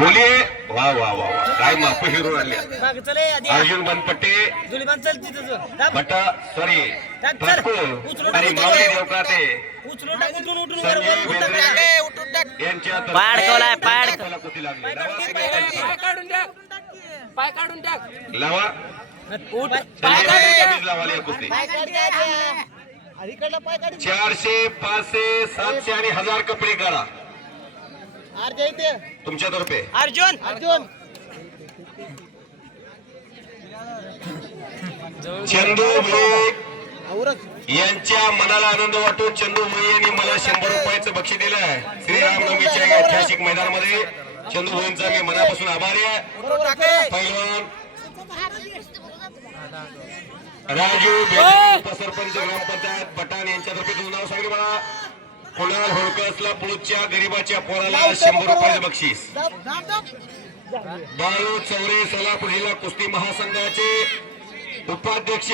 बोलिये वा वा वा वा काय माप हिरो आले अर्जुन बनपट्टे भट सॉरी आणि मावळी देवकाते संजय बेंद्रे यांच्या कुस्ती लागली लावा लावा कुस्ती 400 500 700 आणि 1000 कपडे काढा तुमच्यातर्फे अर्जुन चंदू भोये यांच्या मनाला आनंद वाटून चंदू भोये यांनी मला 100 रुपयाचं बक्षीस दिलं आहे. श्रीरामनवमीच्या ऐतिहासिक मैदानामध्ये चंदू भोयेंचा मी मनापासून आभारी आहे. पैलवान राजू उपसरपंच ग्रामपंचायत बटाण यांच्यातर्फे तुझं नाव सांगितलं मला. कुणाल होळकरला पुढच्या गरीबाच्या पोराला 100 रुपयाचं बक्षीस. बाळू चौरे सोलापूर जिल्हा कुस्ती महासंघाचे उपाध्यक्ष